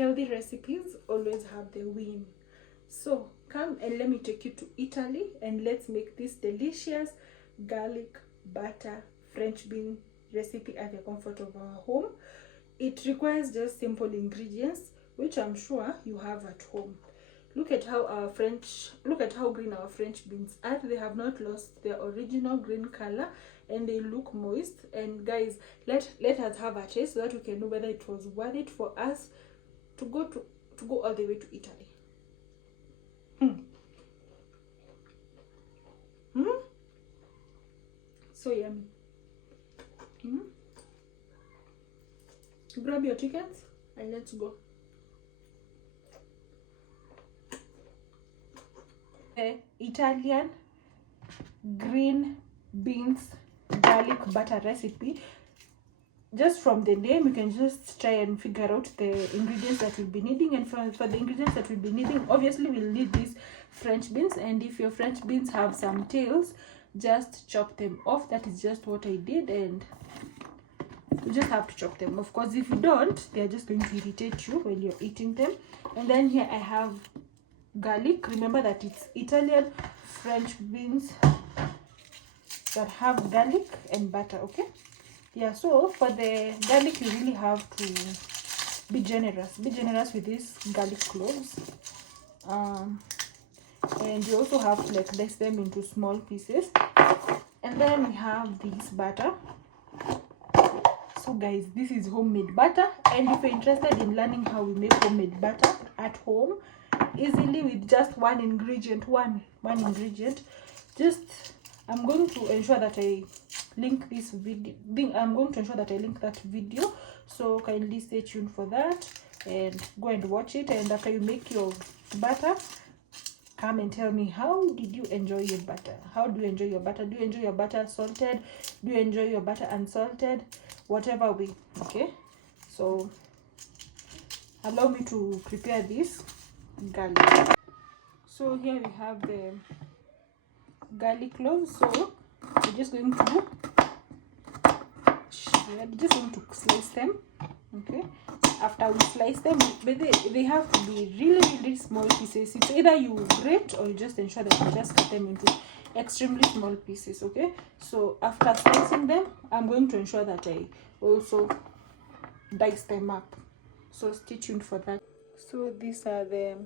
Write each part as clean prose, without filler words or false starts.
healthy recipes always have the win. So come and let me take you to Italy and let's make this delicious garlic butter French bean recipe at the comfort of our home. It requires just simple ingredients, which I'm sure you have at home. Look at how green our French beans are. They have not lost their original green color and they look moist. And guys, let us have a taste so that we can know whether it was worth it for us to go all the way to Italy. So yummy. Grab your tickets and let's go. Italian green beans garlic butter recipe. Just from the name, you can just try and figure out the ingredients that we'll be needing. And for the ingredients that we'll be needing, obviously we'll need these French beans, and if your French beans have some tails, just chop them off. That is just what I did, and you just have to chop them. Of course, if you don't, they are just going to irritate you when you're eating them. And then here I have garlic. Remember that it's Italian French beans that have garlic and butter. Okay, yeah, so for the garlic, you really have to be generous with these garlic cloves, and you also have to like dice them into small pieces. And then we have this butter. So guys, this is homemade butter, and if you're interested in learning how we make homemade butter at home easily with just one ingredient, just I'm going to ensure that I link this video. I'm going to ensure that I link that video, so kindly stay tuned for that and go and watch it. And after you make your butter, come and tell me, how did you enjoy your butter? How do you enjoy your butter? Do you enjoy your butter salted? Do you enjoy your butter unsalted? Whatever way. Okay, so allow me to prepare this garlic. So here we have the garlic cloves. So we're just going to slice them. Okay, after we slice them, but they have to be really small pieces. It's either you grate or you just ensure that you just cut them into extremely small pieces. Okay, so after slicing them, I'm going to ensure that I also dice them up, so stay tuned for that. So these are the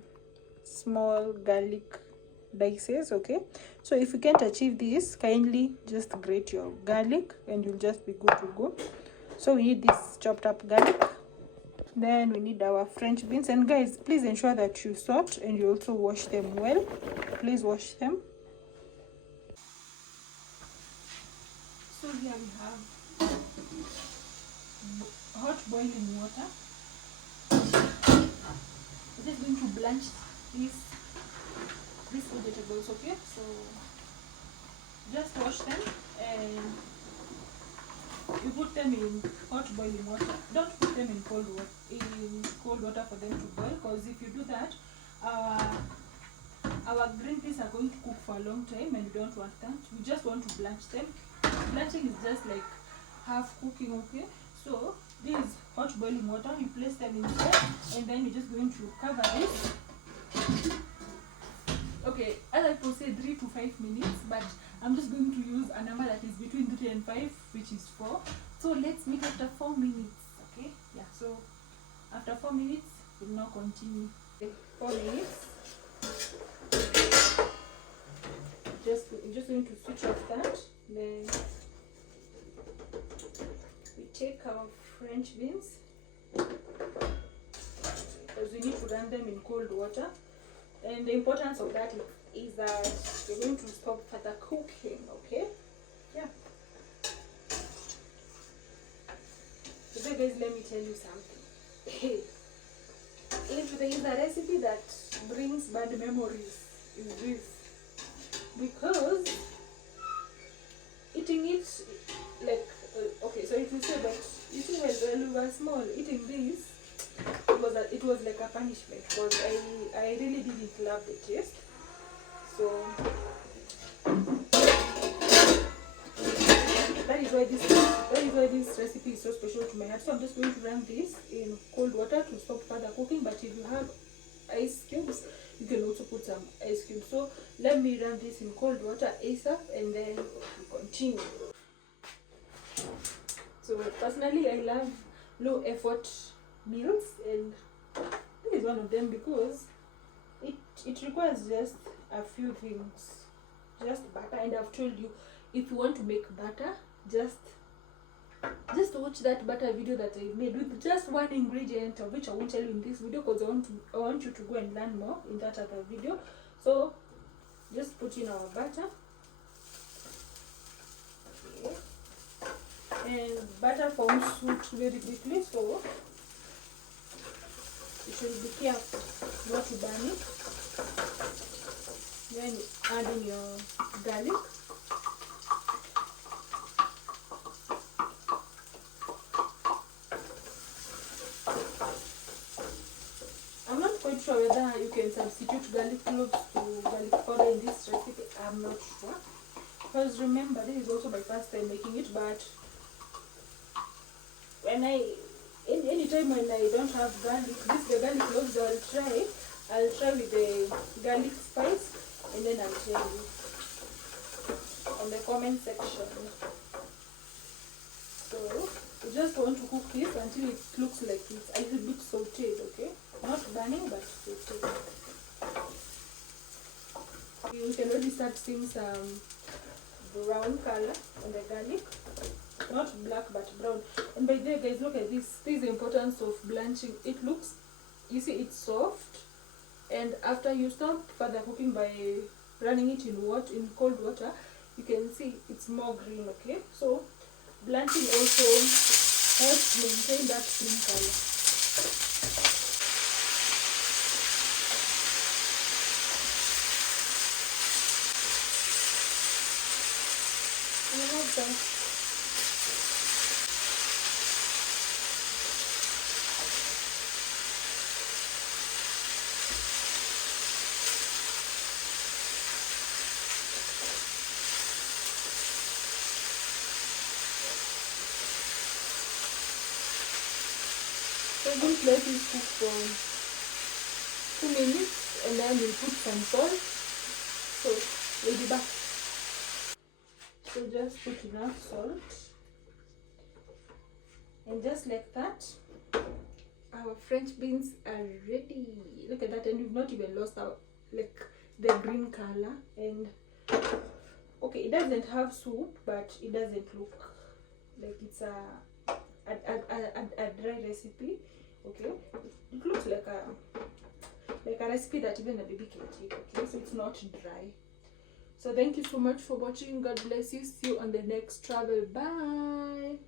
small garlic dices. Okay, so if you can't achieve this, kindly just grate your garlic and you'll just be good to go. So we need this chopped up garlic, then we need our French beans. And guys, please ensure that you salt and you also wash them well. Please wash them. So here we have hot boiling water. We're just going to blanch these vegetables. Okay, so just wash them and you put them in hot boiling water. Don't put them in cold water for them to boil, because if you do that, our green peas are going to cook for a long time and we don't want that. We just want to blanch them. Blanching is just like half cooking. Okay, so this hot boiling water, you place them inside and then you're just going to cover this. Okay, other people say 3 to 5 minutes, but I'm just going to use a number that is between 3 and 5, which is 4. So let's meet after 4 minutes. Okay, yeah, so after 4 minutes we'll now continue. 4 minutes. Just going to switch off that. Then we take our French beans, because we need to run them in cold water. And the importance of that is that you're going to stop further cooking. Okay, yeah. So guys, let me tell you something. If there is a recipe that brings bad memories, is this. Because eating it, like, okay, so if you say that, you see, when we were small, eating this, it was like a punishment, because I really didn't love the taste. So that is why this recipe is so special to my heart. So I'm just going to run this in cold water to stop further cooking, but can also put some ice cubes. So let me run this in cold water ASAP and then we continue. So personally, I love low effort meals, and this is one of them because it requires just a few things, just butter. And I've told you, if you want to make butter, just watch that butter video that I made with just one ingredient, of which I won't tell you in this video because I want you to go and learn more in that other video. So just put in our butter. Okay. And butter forms soot very quickly, so you should be careful not to burn it. Then add in your garlic. I'm not quite sure whether you can substitute garlic cloves to garlic powder in this recipe. I'm not sure, because remember, this is also my first time making it. But when anytime when I don't have garlic, the garlic cloves, I'll try with the garlic spice, and then I'll tell you on the comment section. So you just want to cook this until it looks like it's a little bit sauteed, okay? Not burning, but sauteed. You can already start seeing some brown color on the garlic. Not black, but brown. And by the way, guys, look at this. This is the importance of blanching. It looks, you see, it's soft. And after you stop further cooking by running it in cold water, you can see it's more green, okay? So blanching also helps maintain that green color. I love that. So just let it cook for 2 minutes, and then we'll put some salt. So we'll be back. So just put enough salt, and just like that, our French beans are ready. Look at that, and we've not even lost our the green color. And okay, it doesn't have soup, but it doesn't look like it's a dry recipe. Okay, it looks like a recipe that even a baby can take. Okay, so it's not dry. So thank you so much for watching. God bless you. See you on the next travel. Bye.